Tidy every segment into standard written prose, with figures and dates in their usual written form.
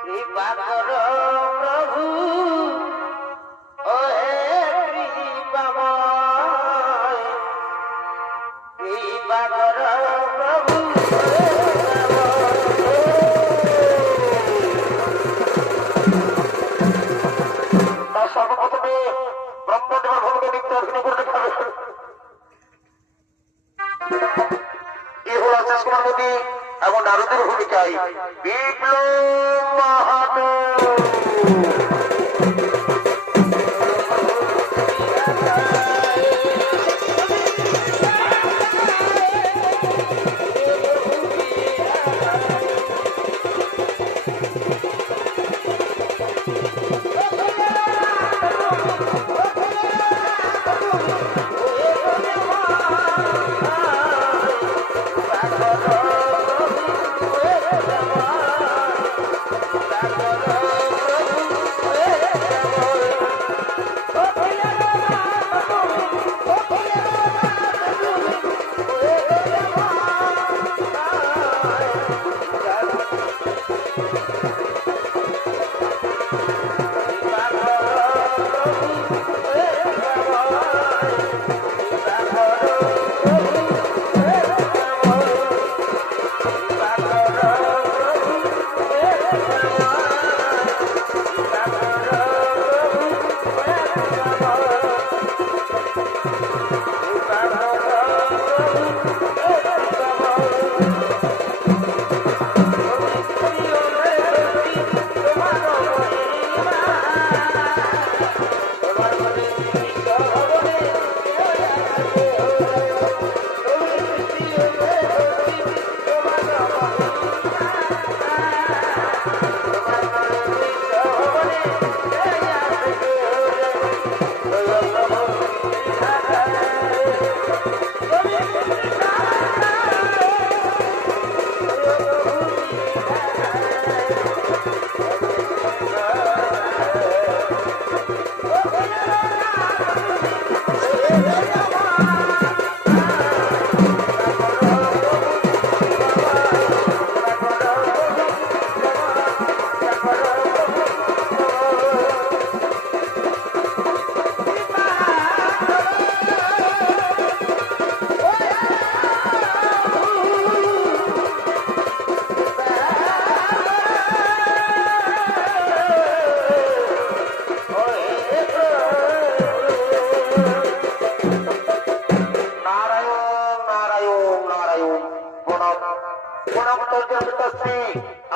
কৃপা করো প্রভু ও হে কৃপাময়, কৃপা করো প্রভু সর্বপ্রথমে ব্রহ্মদেবের ভূমিকা নৃত্য অভিনয় করে দেখাবে। এ হল শেষ কুমার মোদী এবং নারদের ভূমিকায় বিপ্লব মাহাতো।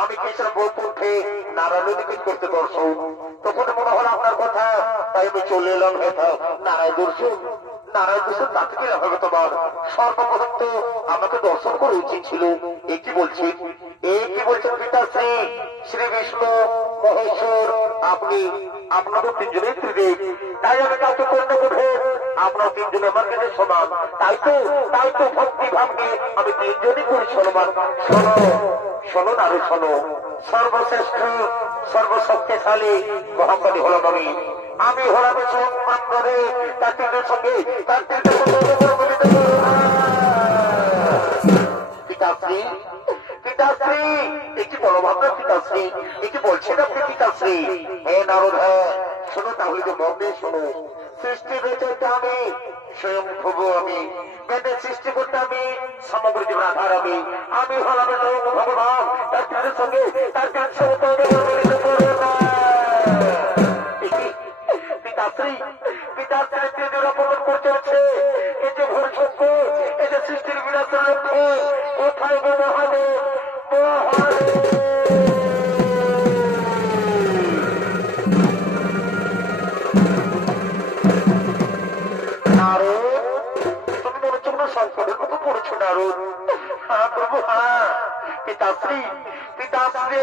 আমি কিসের বৈকুণ্ঠে নারায়ণ করতে দর্শন, তখন মনে হলো আপনার কথা, তাই আমি চলে এলাম নারায়ণ দর্শন। নারায়ণ দর্শন তাতে কি লাভ হবে তোমার? সর্বপ্রথম তো আমাকে দর্শন করা উচিত ছিল। এ কি বলছেন? পিতাশ্রী শ্রী বিষ্ণু মহেশ্বর, আপনি আপনাদের তিনজনের ত্রিদেব, তাই আমি কাউকে কন্যা করবো। আপনার তিনজনে আমার কাছে সমান, তাই তো ভক্তি ভাবকে আমি তিনজনই করি সম্মান। শোনো শোনো আরো শোনো, সর্বশ্রেষ্ঠ সর্বশক্তিশালী মহাকালী হলাম আমি হলাম সম্মানভাবে তার তিনজনের সঙ্গে পিতাশ্রী। পিতাশ্রী একটি বলভাবনা, পিতাশ্রী একটি বলছেন আপনি পিতাশ্রী। হে নারদ, হ্যাঁ শোনো, তাহলে যে মর্মে শোনো। সৃষ্টি রচয়িতা আমি, স্বয়ং প্রভু আমি, বেদের সৃষ্টি করতে আমি, সমগ্র জীবন আধার আমি হলাম ভগবান। তার তিনের সঙ্গে তার পিতাশ্রী। পিতাশ্রী তিনের অপমান করতে হচ্ছে। এই যে ভোর সত্য, এই যে সৃষ্টির বিনাশের লক্ষ্যে কোথায় মহাদেব সংকটের মতো পড়েছো নারদ। হ্যাঁ প্রভু, হ্যাঁ। পিতাশ্রী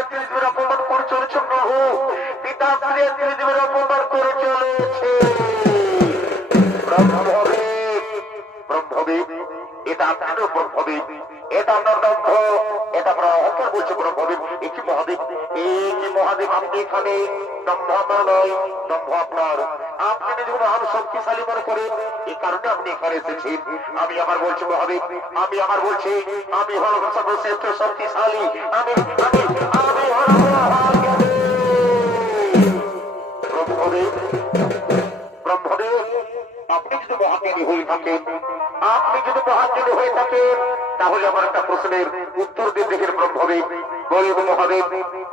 ত্রিদেবের অপমান করে চলেছে প্রভু। পিতাশ্রী ত্রিদেবের অপমান করে চলেছে ব্রহ্মদেব। এটা আপনারও ব্রহ্মদেব, এটা আপনার দম্ভ, এটা আপনার অহংকার বলছে ব্রহ্মদেব। একই মহাদেব, একই মহাদেব। আপনি এখানে দম্ভ আপনার নয়, দম্ভ আপনার। আপনি নিজেকে মহান শক্তিশালী মনে করেন, এই কারণে আপনি এখানে এসেছেন। আমি আবার বলছি মহাদেব, আমি আবার বলছি, আমি হল সর্বশ্রেষ্ঠ শক্তিশালী। আমি থাকেন, আপনি যদি মহাজ্ঞানী হয়ে থাকেন, তাহলে আমার একটা প্রশ্নের উত্তর দিয়ে দেখেন ব্রহ্মদেব। বলুন মহাদেব,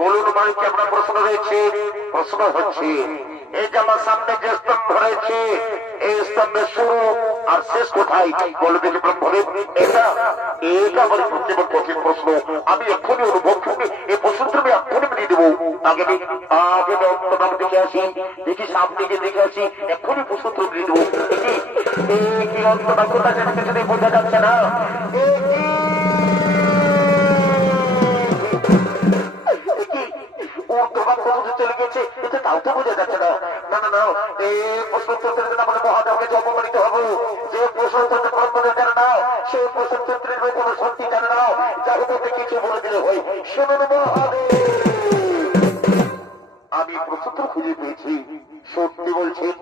বলুন মানিক, আপনার প্রশ্ন রয়েছে। প্রশ্ন হচ্ছে, এই যে আমার সামনে যে স্তম্ভ রয়েছে, এই স্তম্ভের শুরু আর শেষ কোথায়? বলে দেখি ব্রহ্মদেব। এটা এটা আমার জীবন কঠিন প্রশ্ন। আমি এক্ষুনি অনুভব করি, এই প্রশ্নটা আমি এক্ষুনি মিলিয়ে দেবো। আগে আগে অন্তরাম দেখে আসি, দেখি সামনে গিয়ে দেখে আসি, এক্ষুনি প্রশ্নটা মিলিয়ে দেবো। কি অন্তরাক্ষটা যেন কিছুতে বোঝা যাচ্ছে না। চলে গেছে, এটা তাও তো বোঝা যাচ্ছে না। না না না, এই প্রশ্ন উত্তরের জন্য আমাদের মহাদেবকে যে অপমানিত হবো। যে প্রশ্ন উত্তরের ব্রহ্মদেব জানে না, সেই প্রশ্ন উত্তরের কোনো শক্তি জানে না, যার মধ্যে কিছু বলে দিলে হয়। শুনুন মহাদেব, আমি প্রশ্ন খুঁজে পেয়েছি। সত্যি বলছেন,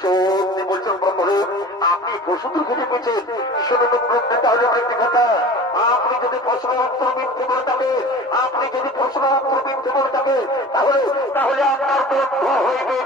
সত্যি বলছেন ব্রহ্মদেব, আপনি প্রশ্ন খুঁজে পেয়েছেন। শুনুন ব্রহ্ম, তাহলে আরেকটি কথা, আপনি যদি প্রশ্ন উত্তর মিথ্যে করে থাকে, আপনি যদি প্রশ্ন উত্তর মিথ্যে করে থাকে, তাহলে তাহলে আপনার বন্ধ হইবে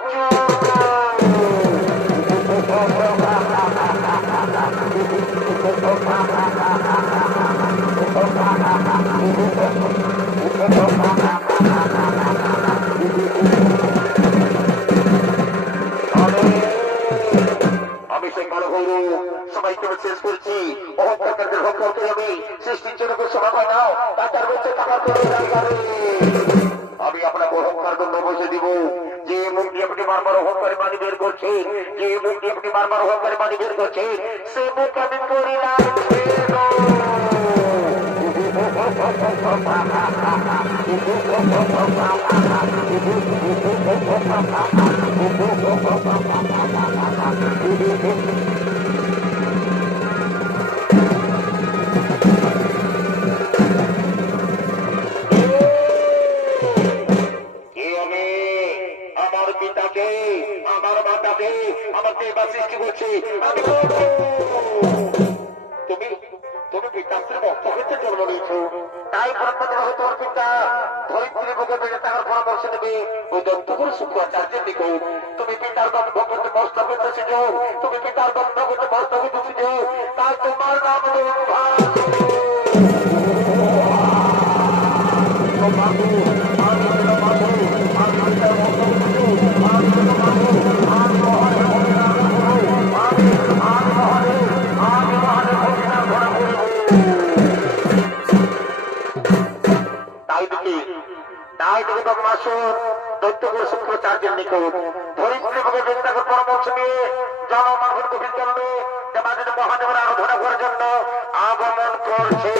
আমি সেই কালো হইল সবাইকে শেষ করছি। অহংকারকে রক্ষা করতে হবে, সৃষ্টির জন্য সভা হয় না, তার বলছে টাকা আমি আপনাকে অহংকার জন্য বসে দিব। যে মুখ দিয়ে আপনি বারবার অহংকারে বাণী বের করছেন, যে মুখ দিয়ে আপনি বারবার অহংকারে বাণী বের করছেন, সে মুখ আমি করিলাম। আমার পিতাকে, আমার মাতাকে, আমার দেবা সৃষ্টি করছে, আমি তুমি তুমি পিতাশ্রী ভক্ত হচ্ছে জন্ম নিয়েছ। তাই ব্রহ্মদেব হয়তো ওর পিতা ধরিত্রী বুকে বেড়ে তার পরামর্শ নেবে ওই দত্তগুরু শুক্রাচার্যের নিকট। তুমি পিতার দম্ভ করতে মস্তক হতে শিখো, তুমি পিতার দম্ভ করতে মস্তক হতে শিখো, তাই তোমার নাম শুক্রাচার্যের নিকট ধরিত্রী বুকে বেড়ে তার পরামর্শ নিয়ে জনমানবের গভীর জন্মে দেবাদিদেব মহাদেবের আরাধনা করার জন্য আগমন করছে।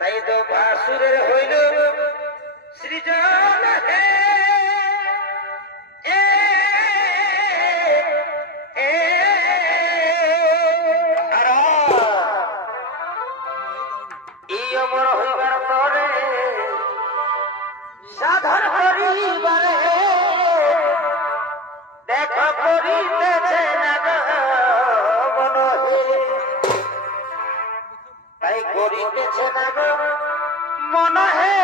তাই তো বাসুরের হইল সৃজন এই অমর হইবার পরে সাধন করিবারে দেখা করিতেছে না মন তাই করিতেছে না মন হে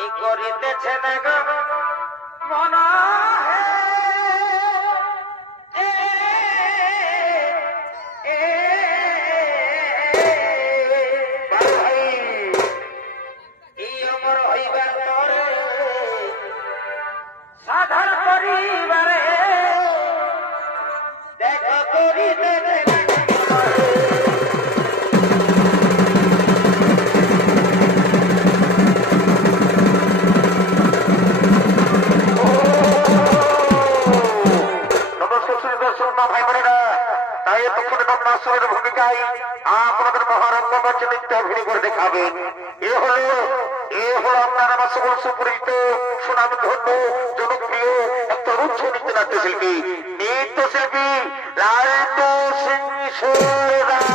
এই করিতেছে না মন সাধন করিবারে দেখা করিতেছে রঙ্গমঞ্চে নৃত্য অভিনয় করে দেখাবেন। এ হলো আপনার আমার সকল সুপরিচিত সুনামধন্য জনপ্রিয় একটা উচ্চ নৃত্যনাট্য শিল্পী, নৃত্যশিল্পী লালটু সিং রায়।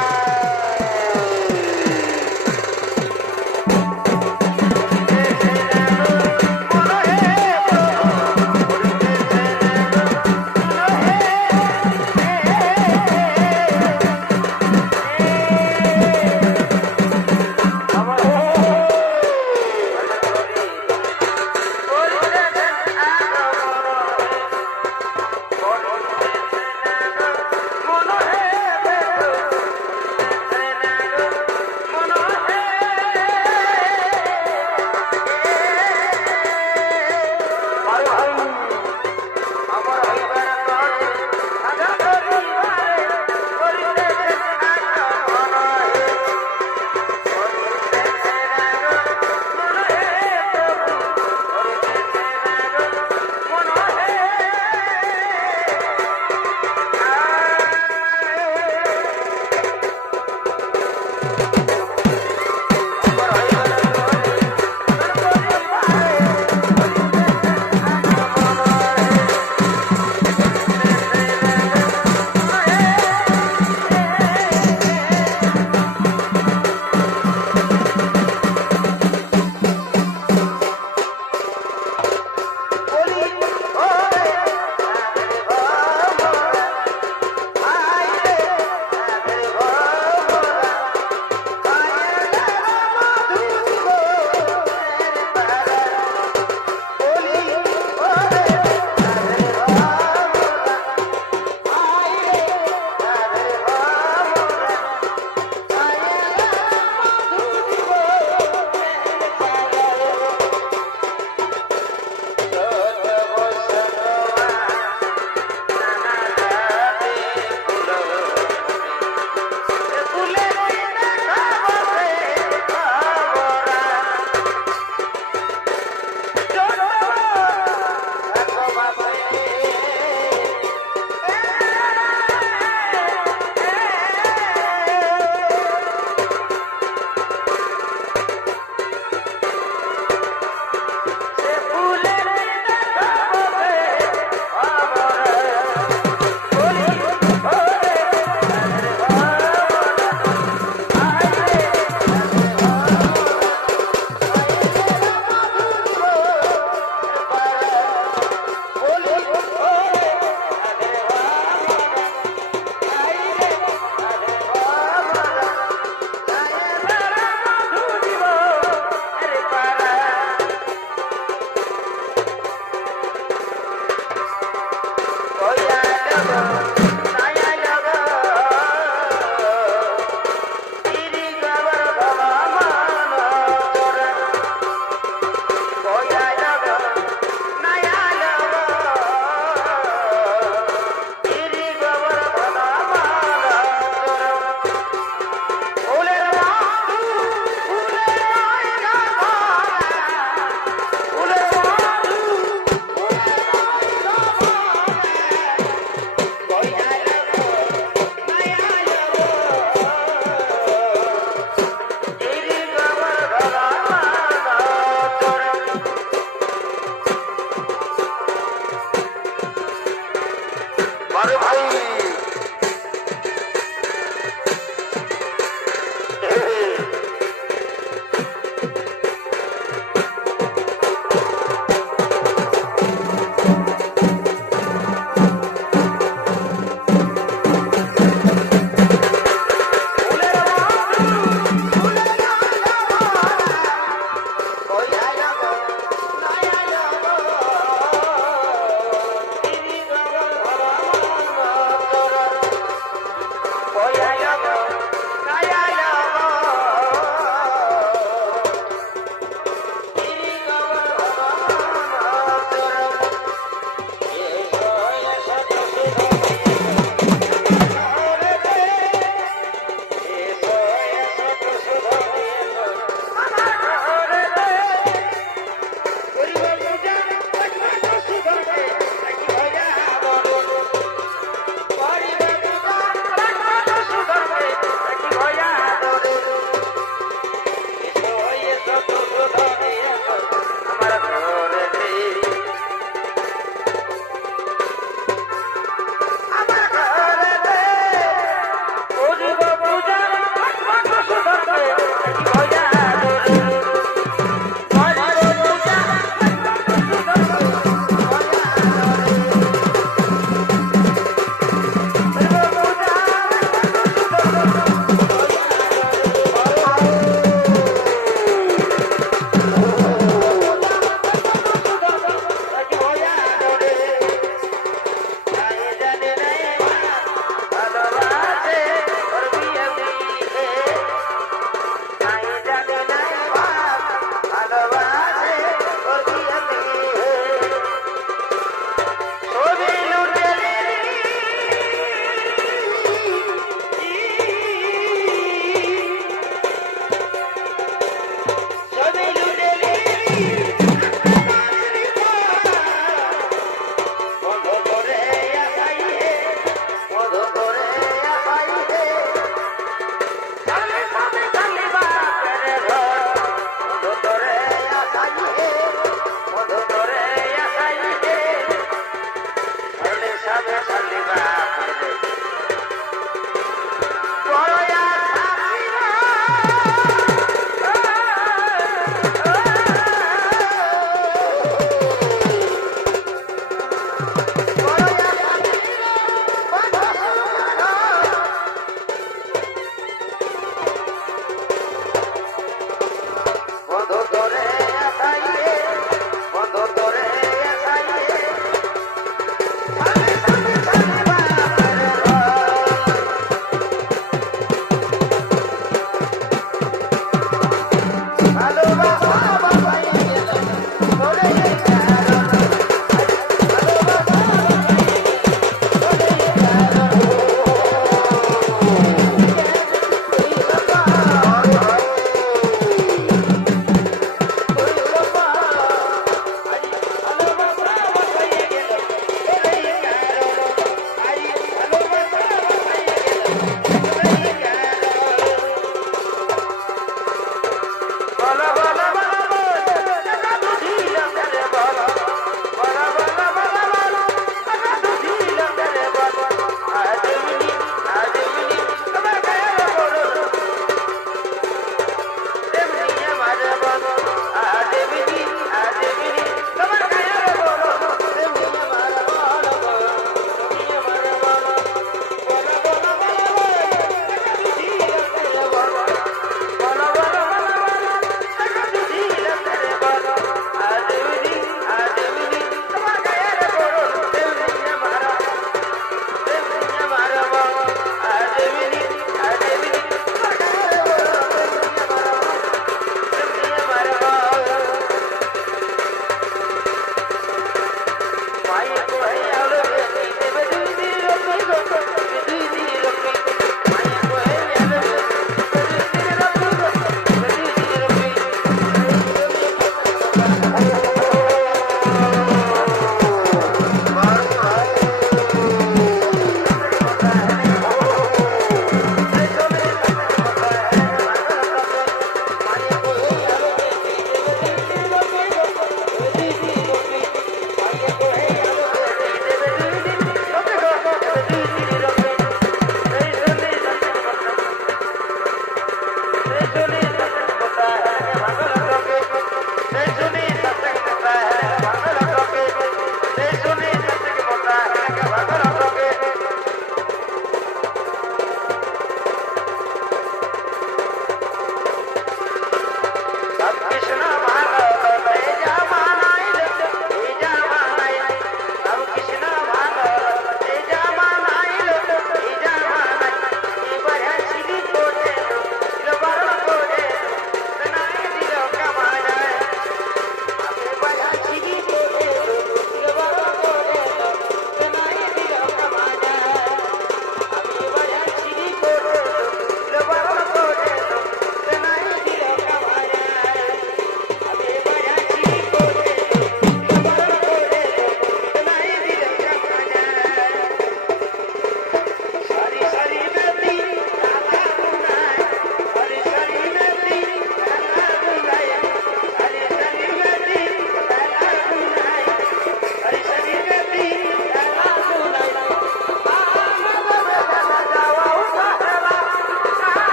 করে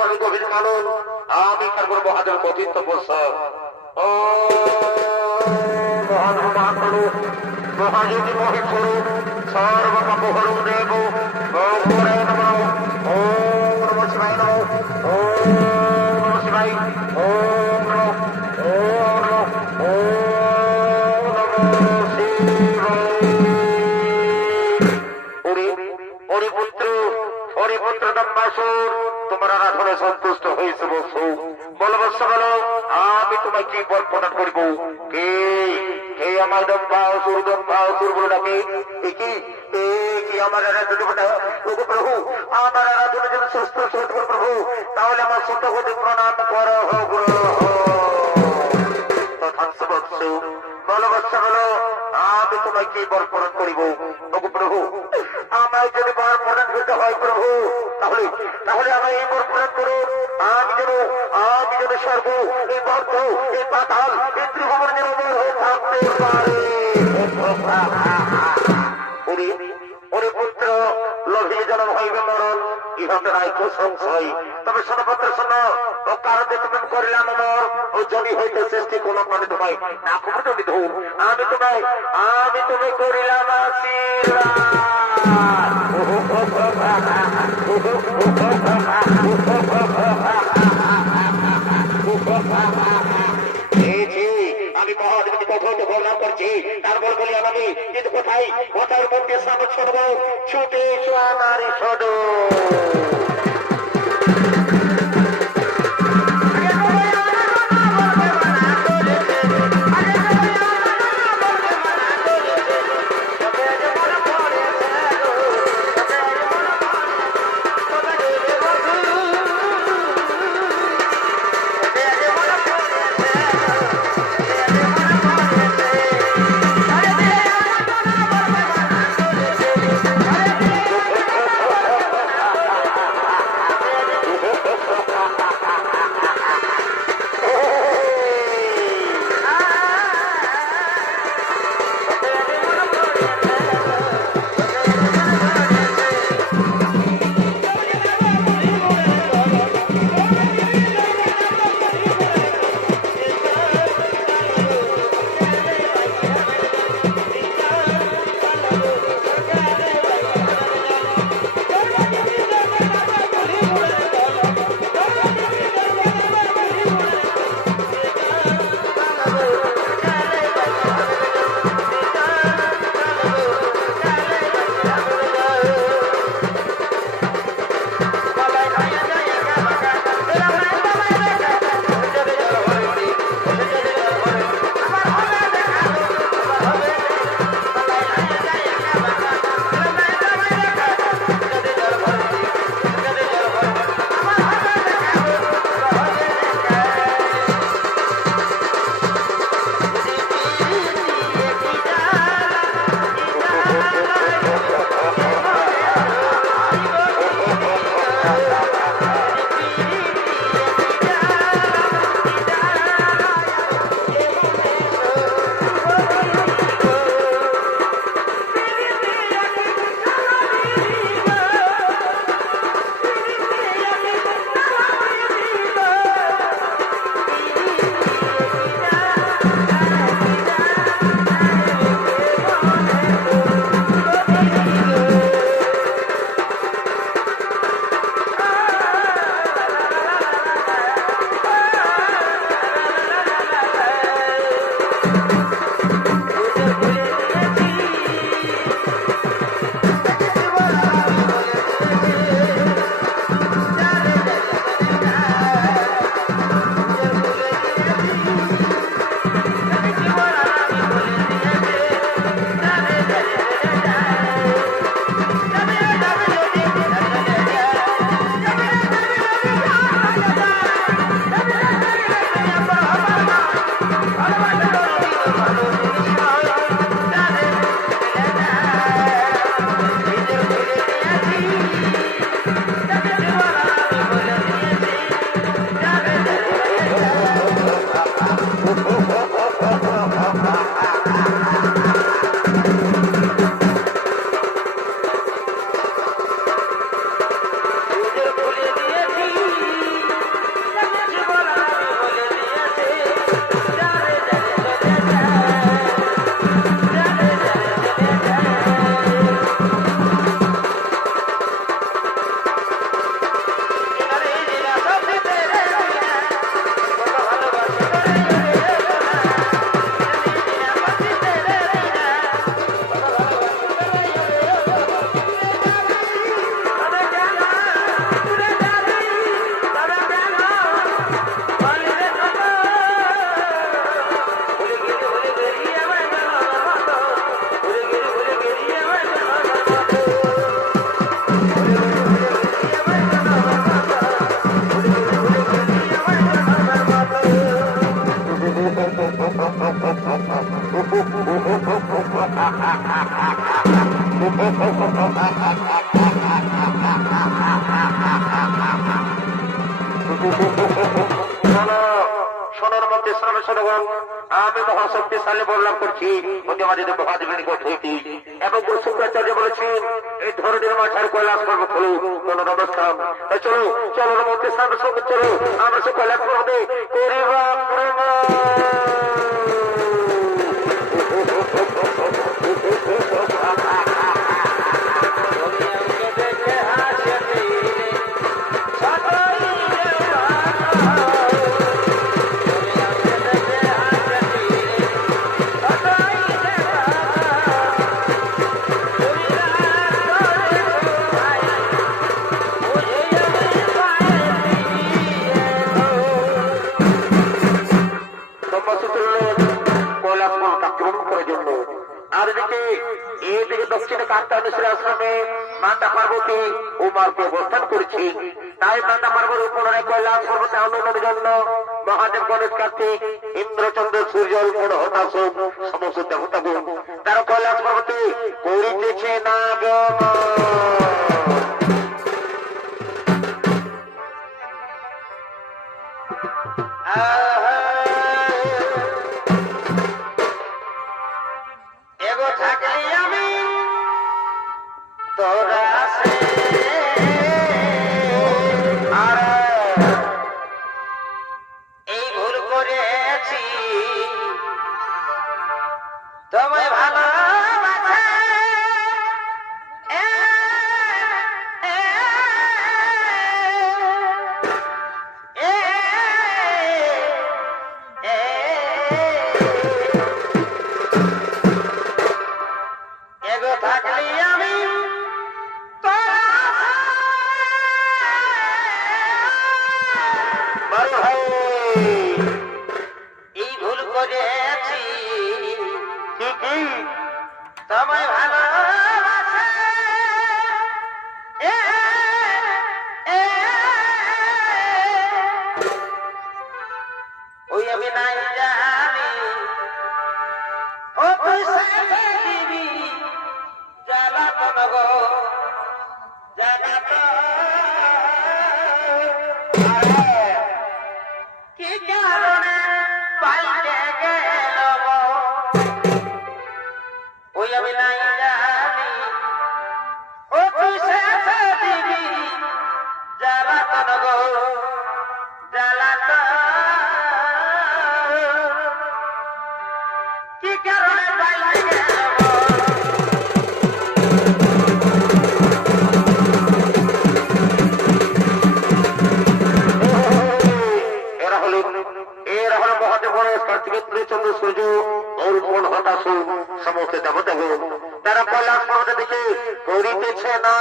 আমি গভীর কানন আমি কারবর মহাদেব কথিত তপস্যা ও মহাযোগী মহেশ্বর সর্বপাপহরু দেব গৌরায় নমঃ ওম নমঃ শিবায় নমঃ ওম নমঃ শিবায় ওম নমঃ ওম নমঃ ওম নমঃ শিবায় ওরে পুত্র দম্বাসুর তোমার আরাধনে সন্তুষ্ট হয়েছে বসু বলো বৎস বলো আমি তোমায় কি বর প্রদান করিব কে হে আমার দম্বাসুর বলে ডাকে কি আমার আরাধনে প্রভু আমার আরাধনে যদি সুস্থ প্রভু তাহলে আমার সত্য হতে প্রণাম কর বলো বৎস বলো আমি তোমায় কি বর প্রদান করিব প্রভু আমায় যদি বর প্রদান করতে হয় প্রভু তাহলে আমার এই বর প্রদান করো আমি যেন স্বর্গ এই বদ্ধ এই পাতাল এই ত্রিভুবন যেন বর হয়ে থাকতে পারে ওরে পুত্র লোভে জন্ম হইবে মরণ ইহাতে নাই কো সংশয় তবে সনপত্র শোন ও কারো দেখবেন করিলাম মর ও যদি হইতে সৃষ্টি কোন মানে তোমায় না খুব তুমি ধূর আমি তুমি করিলাম আমি মহাদেবকে কঠোর প্রণাম করছি তারপর বলি আমাকে কিন্তু কোথায় কোথার মধ্যে সামনে ছড়ব ছুটে আমার সদর জনগণ, আমি মহাশক্তিশালী বললাম করছি প্রতিবাদীদের মহাদেবের কথিতি এবং শুক্রাচার্য বলেছেন এই ধরনের মাঝার কৈলাস পর্বত হল কোন অবস্থান। চলো চলো মধ্যে সামনের সঙ্গে চলো, আমরা সে কৈলাস পর্বতে করিবা দক্ষিণে কান্তানুশ্রী আশ্রমে মাতা পার্বতী উমাকে অবস্থান করেছি। তাই মাতা পার্বতী পুনরায় কৈলাস পর্বতে আন্দোলনের জন্য মহাদেব গণেশ কার্তিক ইন্দ্রচন্দ্র সূর্য হতাশ সমস্ত দেবতাগুণ তারা কৈলাস পর্বতে করিতেছে না সমস্ত দেবতাগুণ তারা কৈলাস পর্বত থেকে করিতেছে না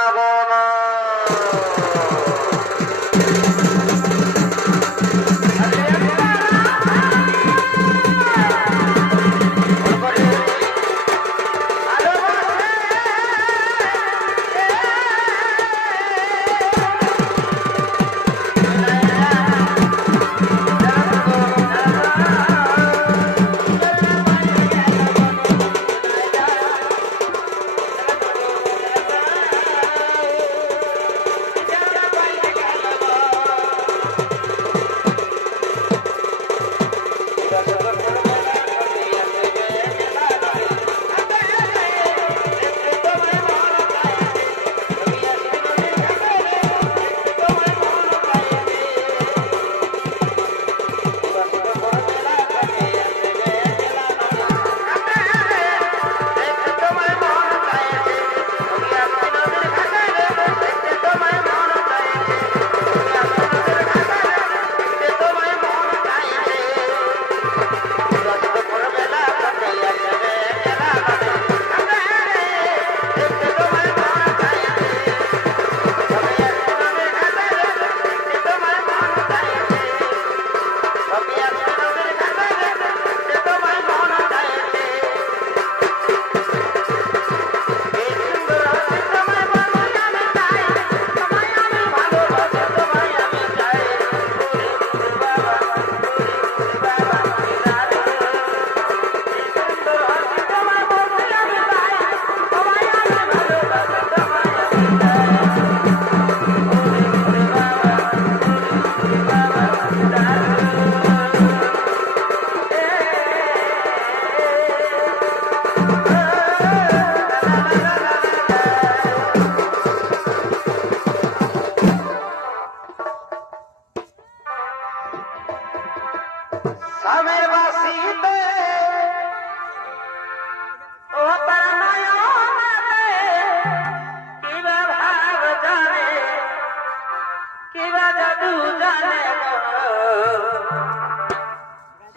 কিবা জাদু জানে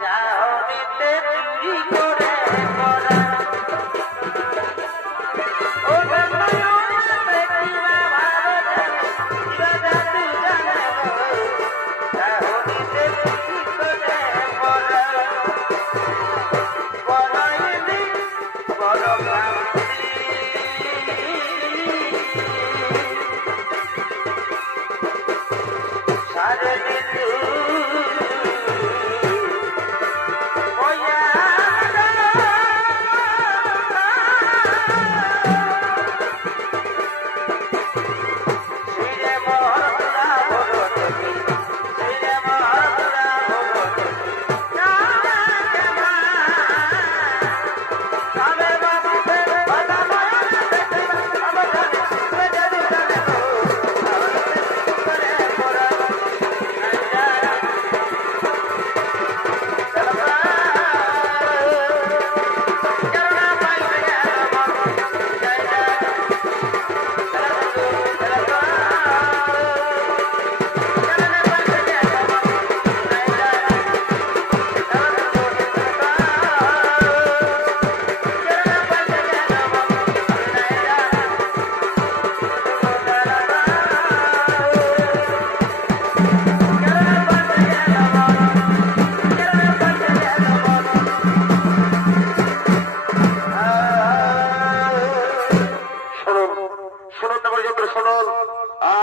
যাও নিতে চুরি করে পড়া ও নয়নে কিবা ভালো জানে কিবা জাদু জানে যাও নিতে চুরি করে পড়া বড়াইনি বড় সারে দিতু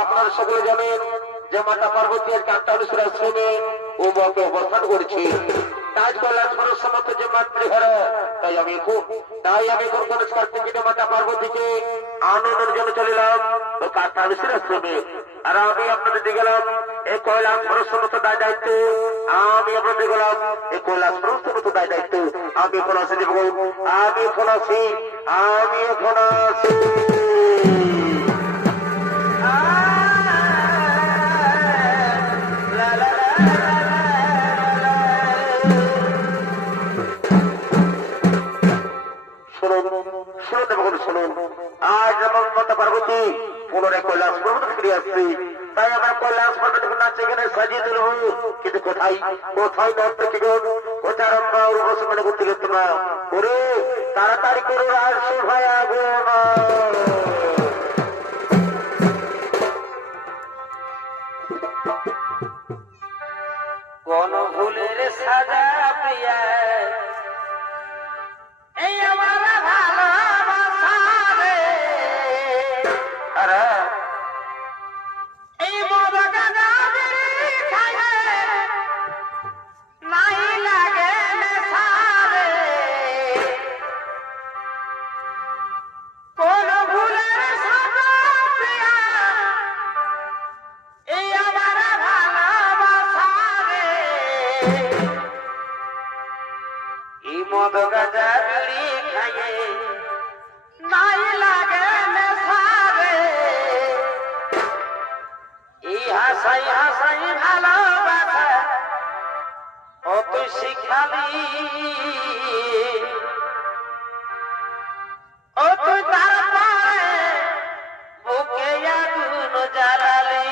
আপনারা সকলে জানেন যে মাতা পার্বতী আজকে আট্টালুসের আশ্রমে ও মতে অবস্থান করছে। তাই কৈলাস পর্বত সমস্ত যে মাতৃহারা তাই আমি এখন গণেশ কার্তিকের মাতা পার্বতীকে আনন্দের জন্য চলিলাম ও আট্টালুসের আশ্রমে। আর আমি আপনাদের দিয়ে গেলাম এই কৈলাস পর্বত সমস্ত দায় দায়িত্ব আমি আপনাদের গেলাম এই কৈলাস পর্বত সমস্ত দায় দায়িত্ব আমি এখন আসি দেব আমি এখন আসি শুনুন আজ যেমন মাতা পার্বতী পুনরায় কৈলাস পর্বত ফিরে আসছি তাই আমরা কৈলাস পর্বতকে নাচে এখানে সাজিয়ে তুলব কিন্তু কোথায় নর্তকী গণ কোথায় রম্ভা উর্বশী মনে করতে গেছে না ওরে তাড়াতাড়ি করে আর শোভায় আগুন কোন ভুলের সাজা প্রিয়া এই আমার ভালোবাসা রে আরে এই মদ গাঁজা বিড়ি খাইলে নাই লাগে নেশা রে কোন ভুলের সাজা প্রিয়া এই আমার ভালোবাসা রে এই মদ গাঁজা বিড়ি খাইয়ে নাই লাগে নেশা রে এই হাসাই হাসাই ভালোবাসা ও তুই শিখালি ও তুই তারপরে বুকে আগুন জ্বালালি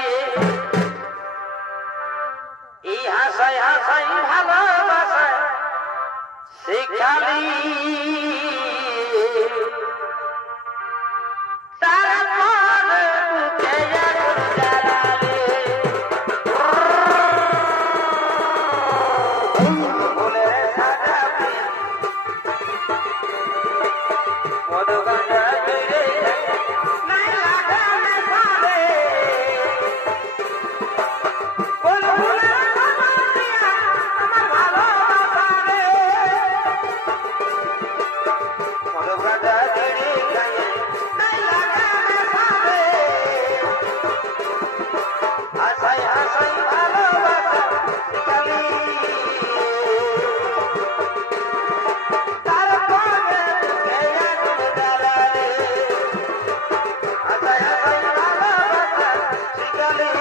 এই হাসাই হাসাই ভালোবাসা শিখালি তারপরে বুকে আগুন জ্বালালি ভুলের সাজা প্রিয়া মদ গাঁজা বিড়ি নাই লাগে নেশা রে কোন ভুলের সাজা প্রিয়া আমার ভালোবাসা রে মদ গাঁজা বিড়ি খাইয়ে নাই লাগে নেশা রে হাসাই হাসাই ভালোবাসা শিখালি তারপরে বুকে আগুন জ্বালালি হাসাই হাসাই ভালোবাসা শিখালি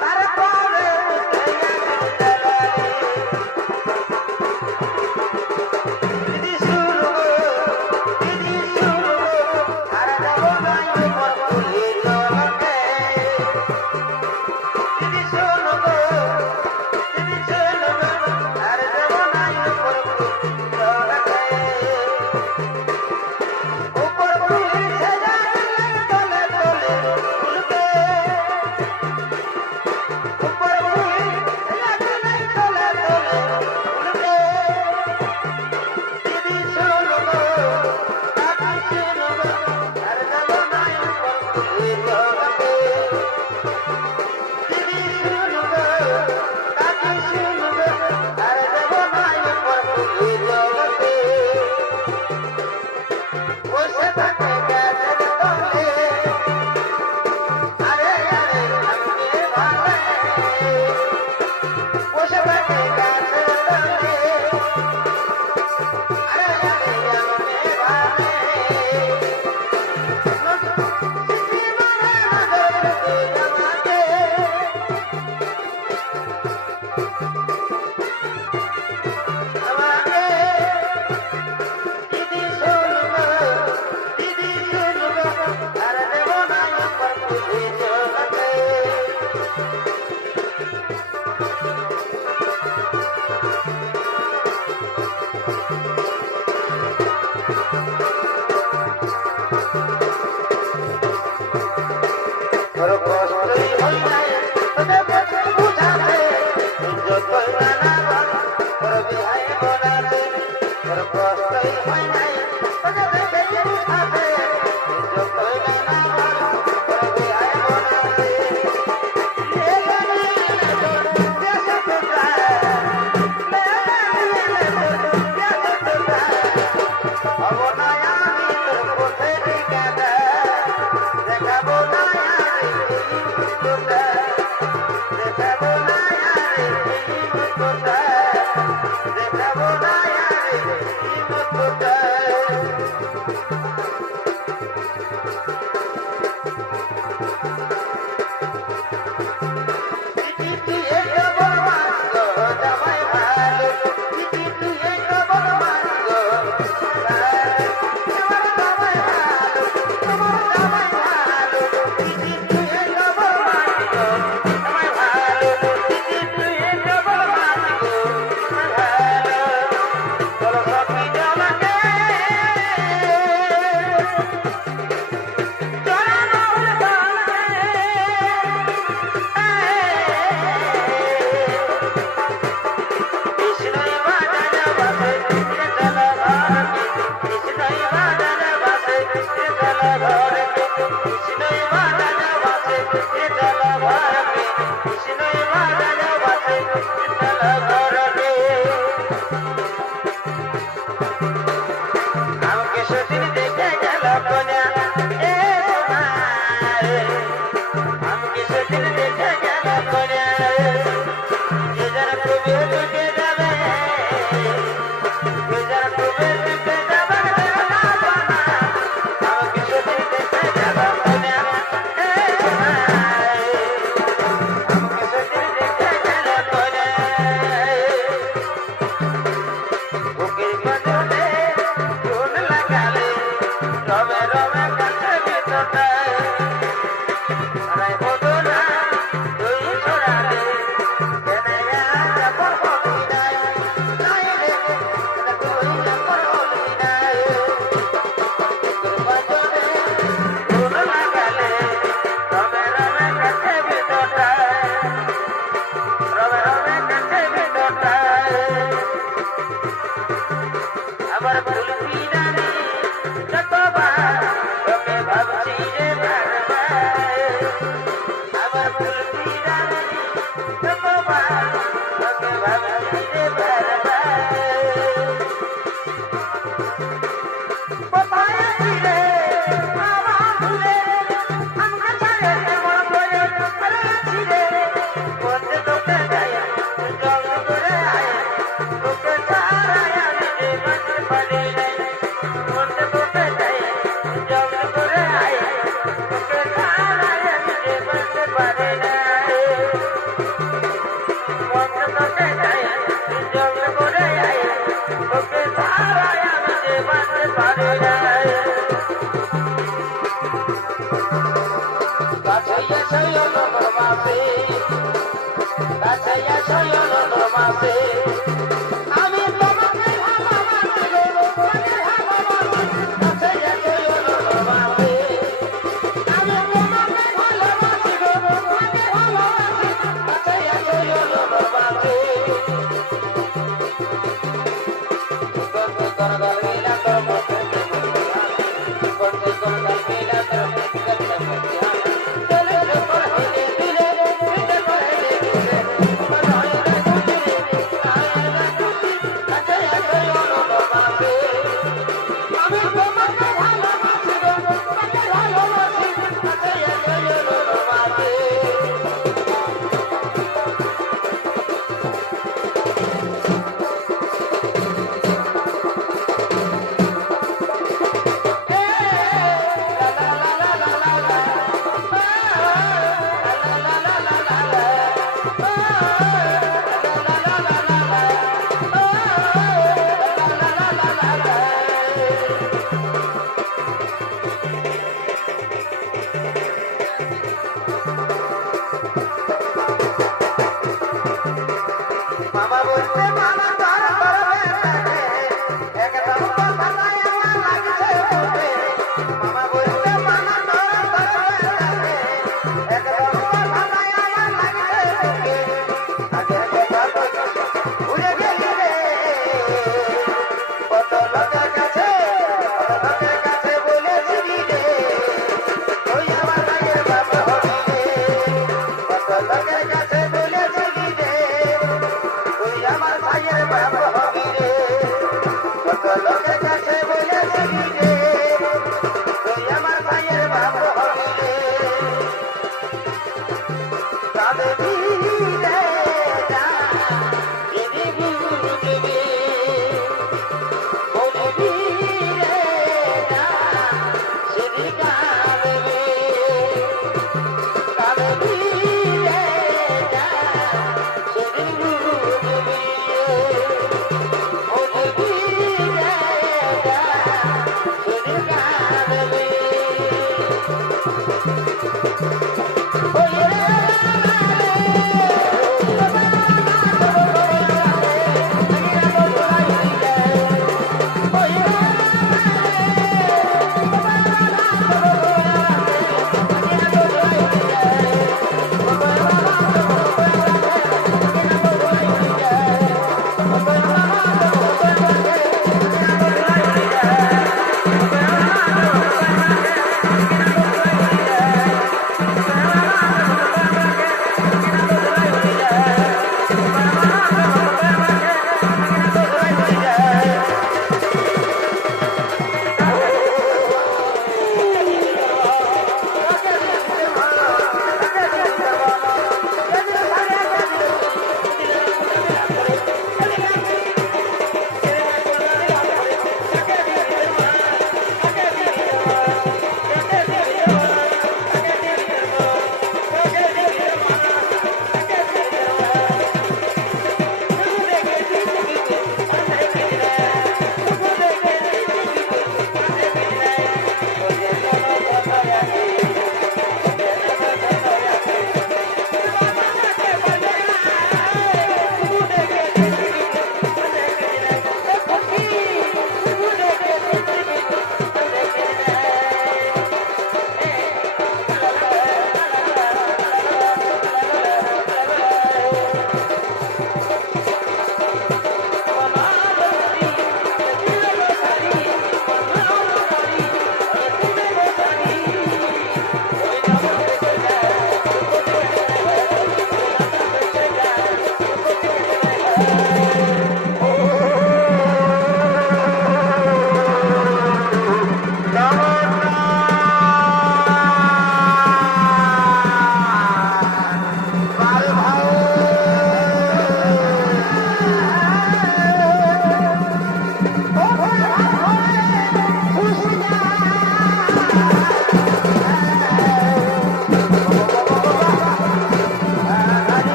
তারপরে বুকে আগুন জ্বালালি দিদি শুনো আর যাব নাই বকুলি জলকে বুঝাতে যতই নানা বল করবি হাই বোনাতে তোর কষ্টই হয় নাই তোকে দেখে বুঝাতে যতই নানা বল করবি হাই বোনাতে তাদের ভিড়ে যা যিনি বুঝবে ওরে ভিড়ে যা সেদিন কাঁদবে তাদের ভিড়ে যা সেদিন বুঝবে ওরে ভিড়ে যা সেদিন কাঁদবে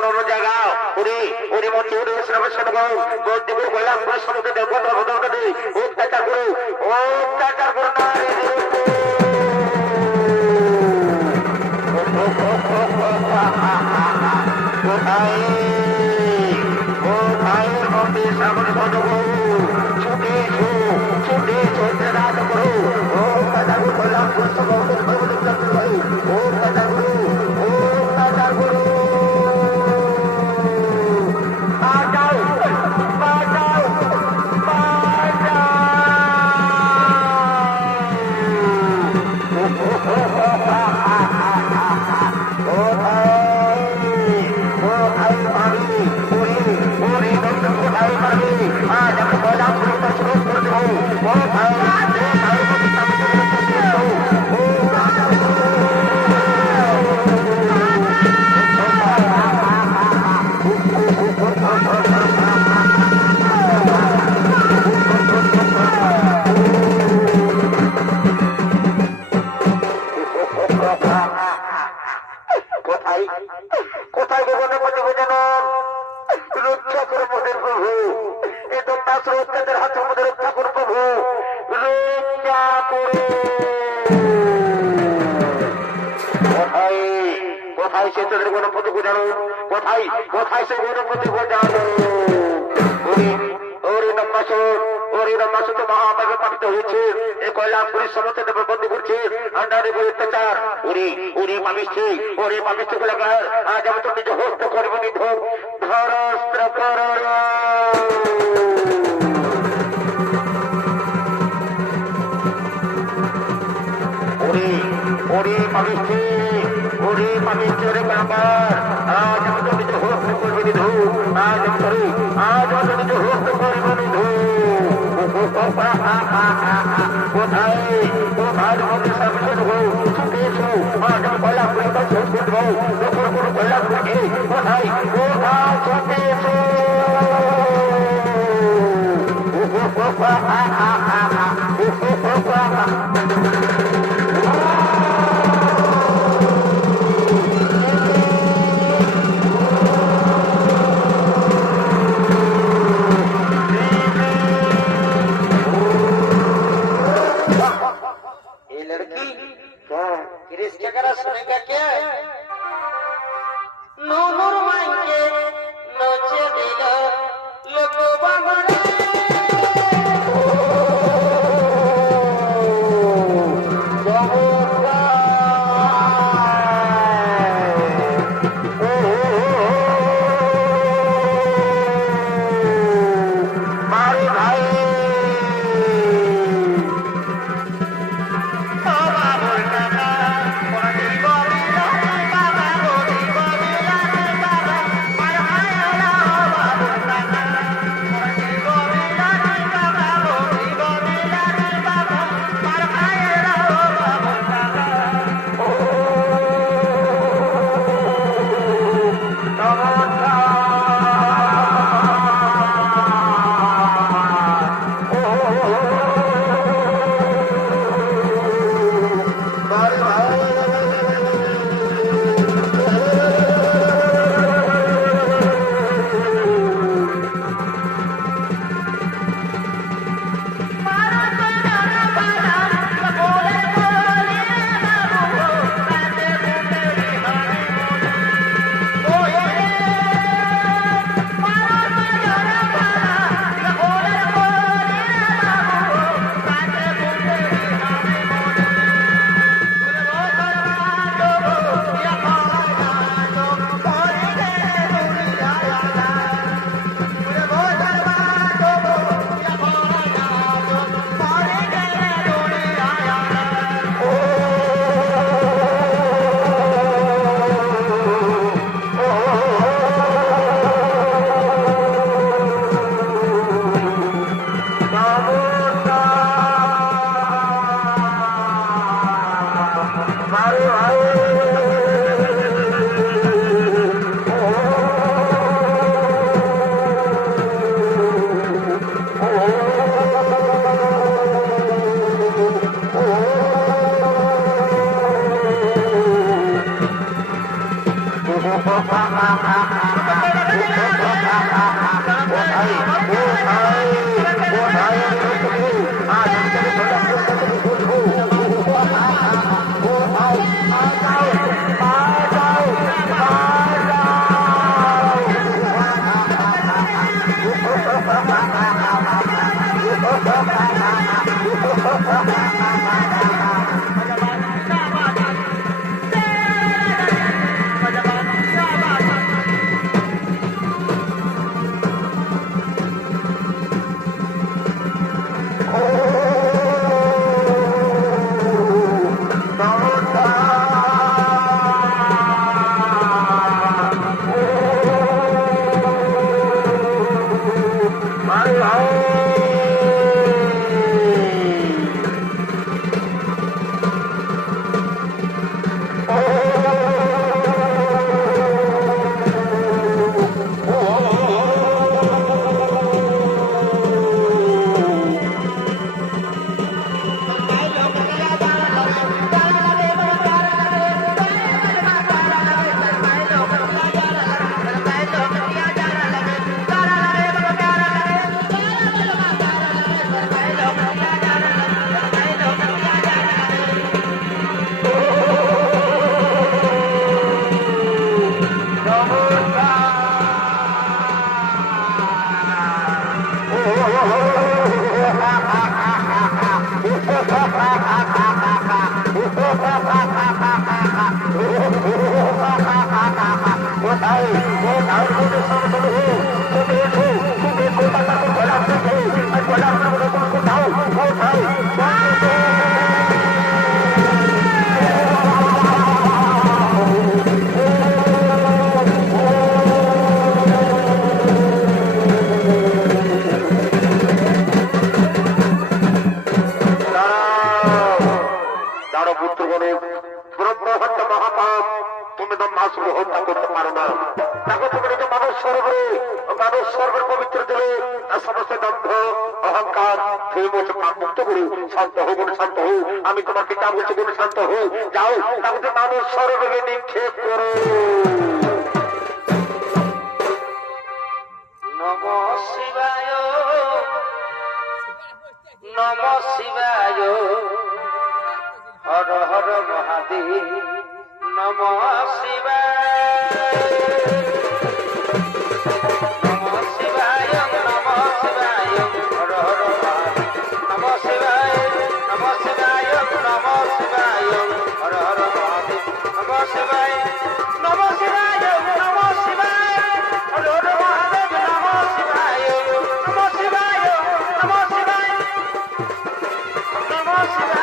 কোনো অন্য জায়গা ওরে ওরে মধ্যে ওরে শ্রমের সাথে বলতে করে বললাম ওর সমুদ্রে দেখবো অত্যাচার করো অত্যাচার করো না রে কোথায় কোথায় মন্দির সামনে ভজবো ছুটে ছুটে ছুটে রাত করো ও কাজা করলাম ও কাজা করো ও কাজা করো বাঁচাও বাঁচাও কোথায় কোথায় গগনপতি গজানন রক্ষা করে মোদের প্রভু এই দন্তাস রক্ষাদের হাতে আমাদের রক্ষা করো প্রভু রক্ষা করে কোথায় কোথায় সে তোদের গণপতি গজানো কোথায় কোথায় সে গণপতি গজানো ওরে নম্বাসর ওরে নম্বাসর তো মহামাগে প্রাপ্ত হয়েছে এই কৈলাসপুরীর সমস্ত দেব বন্ধ করছে আন্ডারে বই অত্যাচার ওরে ওরে পাবিষ্ঠি ওরে পাবিষ্ঠি গোলাকার আজ আমি তো নিজ হস্ত করবো নিধন ধরস্ত্র কর ওরে ওরে পাবিষ্ঠি ওরে পাবিষ্ঠি ওরে গোলাকার আজ আমি তো নিজ হস্ত করবো নিধন আজ আমি করি আজ আমি তো নিজ হস্ত করবো নিধন কোথায় কোথায় মধ্যে সার্ভিস দেবো ছুটেছো আজ আমি কয়লা পরিবার শেষ করে দেবো যখন কোনো কয়লা করে কোথায় কোথায় ছুটেছো তুমি তো মাসুল হত্যা করতে পারো না, দেখো তুমি নিজে মানুষ স্বর্গের পবিত্র দিলে সমস্ত দ্বন্দ্ব অহংকার মুক্ত করু। শান্ত হো গুণ, শান্ত হো, আমি তোমাকে যা বলছি গুণ শান্ত হো। যাও তাকে মানুষ স্বর্গে নিক্ষেপ করো। নম শিবায় নম শিবায় হর হর মহাদেব নম শিবায় নম শিবায় নম শিবায় হর হর মহাদেব নম শিবায় নম শিবায় নম শিবায় হর হর মহাদেব নম শিবায় নম শিবায় নম শিবায় হর হর মহাদেব নম শিবায় নম শিবায় নম শিবায় নম শিবায় নম শিবায়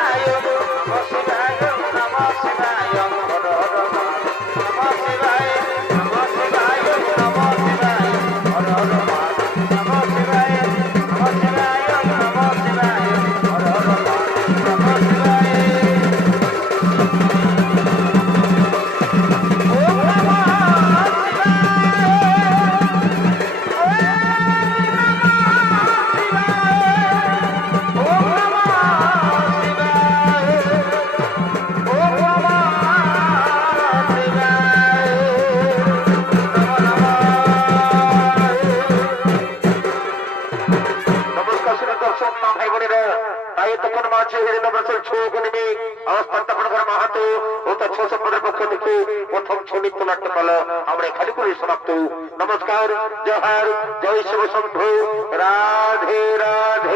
নম শিবায় হর হর মহাদেব নম শিবায় নম শিবায় নম শিবায় হর হর মহাদেব নম শিবায় নম শিবায় নম শিবায় হর হর মহাদেব নম শিবায় ওম নমঃ নমস্কার শ্রী দর্শক মা ভাই বোনেরা, তাই তখন মাঝে বছর ছৌগুণী অবস্থান মাহাতো ও তার ছ সম্পদের পক্ষ থেকে প্রথম ছৌ নৃত্য নাট্যপালা আমরা খালি করে সমাপ্ত। নমস্কার, জয় হর, জয় শিব শম্ভু, রাধে রাধে।